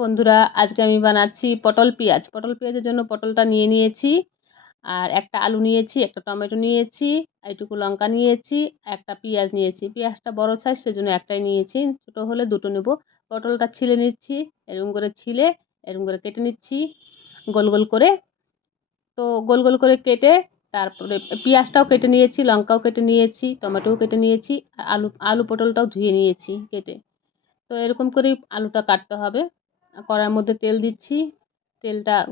বন্ধুরা, আজকে আমি বানাচ্ছি পটল পেঁয়াজের জন্য পটলটা নিয়ে নিয়েছি, আর একটা আলু নিয়েছি, একটা টমেটো নিয়েছি, এইটুকু লঙ্কা নিয়েছি, একটা পেঁয়াজ নিয়েছি। পেঁয়াজটা বড় সাইজ, সেজন্য একটাই নিয়েছি, ছোট হলে দুটো নেব। পটলটা ছিলে নিচ্ছি, এরকম করে ছিলে এরকম করে কেটে নিচ্ছি গোল গোল করে। তো গোল গোল করে কেটে তারপরে পেঁয়াজটাও কেটে নিয়েছি, লঙ্কাও কেটে নিয়েছি, টমেটোও কেটে নিয়েছি, আর আলু পটলটাও ধুয়ে নিয়েছি কেটে। তো এরকম করেই আলুটা কাটতে হবে। কড়াইয়ের মধ্যে তেল দিচ্ছি,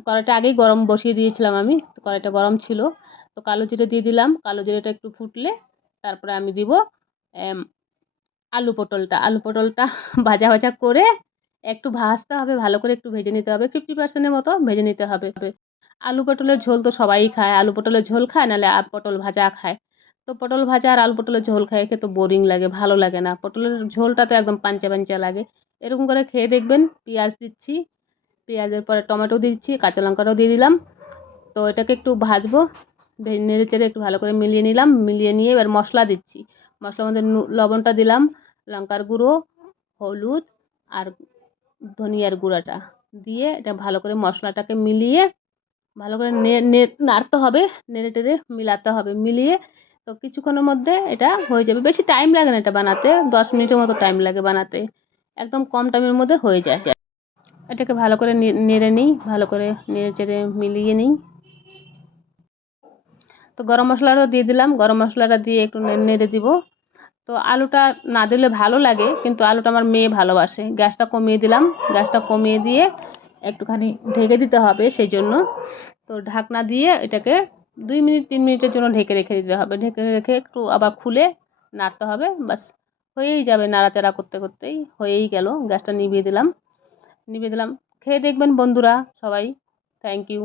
কড়াইটা আগেই গরম বসিয়ে দিয়েছিলাম আমি, তো কড়াইটা গরম ছিল। তো কালো জিরে দিয়ে দিলাম, কালো জিরেটা একটু ফুটলে তারপরে আমি দিব আলু পটলটা ভাজা ভাজা করে একটু ভাজতে হবে, ভালো করে একটু ভেজে নিতে হবে, 50%-এর মতো ভেজে নিতে হবে। আলু পটলের ঝোল তো সবাই খায়, আলু পটলের ঝোল খায়, নাহলে পটল ভাজা খায়। তো পটল ভাজা আর আলু পটলের ঝোল খায় খেতে বোরিং লাগে, ভালো লাগে না। পটলের ঝোলটা তো একদম পাঞ্চা পাঞ্চা লাগে। এরকম করে খেয়ে দেখবেন। পেঁয়াজ দিচ্ছি, পেঁয়াজের পরে টমেটো দিচ্ছি, কাঁচা লঙ্কাটাও দিয়ে দিলাম। তো এটাকে একটু ভাজবো, নেড়ে চেড়ে একটু ভালো করে মিলিয়ে নিলাম। মিলিয়ে নিয়ে এবার মশলা দিচ্ছি। মশলার মধ্যে লবণটা দিলাম, লঙ্কার গুঁড়ো, হলুদ আর ধনিয়ার গুঁড়াটা দিয়ে এটা ভালো করে মশলাটাকে মিলিয়ে ভালো করে নাড়তে হবে, নেড়ে টেড়ে মিলাতে হবে। মিলিয়ে তো কিছুক্ষণের মধ্যে এটা হয়ে যাবে। বেশি টাইম লাগে না এটা বানাতে, 10 মিনিটের মতো টাইম লাগে বানাতে, একদম কম টাইমের মধ্যে হয়ে যায়। এটাকে ভালো করে নেড়ে নিই, ভালো করে নেড়ে চেড়ে মিলিয়ে নিই। তো গরম মশলাটাও দিয়ে দিলাম, গরম মশলাটা দিয়ে একটু নেড়ে দিব। তো আলুটা না দিলে ভালো লাগে, কিন্তু আলুটা আমার মেয়ে ভালোবাসে। গ্যাসটা কমিয়ে দিলাম, গ্যাসটা কমিয়ে দিয়ে একটুখানি ঢেকে দিতে হবে সেই জন্য। তো ঢাকনা দিয়ে এটাকে 2 মিনিট 3 মিনিটের জন্য ঢেকে রেখে দিতে হবে। ঢেকে রেখে একটু আবার খুলে নাড়তে হবে, বাস হয়েই যাবে। নাড়াচাড়া করতে করতেই হয়েই গেল। গ্যাসটা নিভিয়ে দিলাম। খেয়ে দেখবেন বন্ধুরা সবাই। Thank you.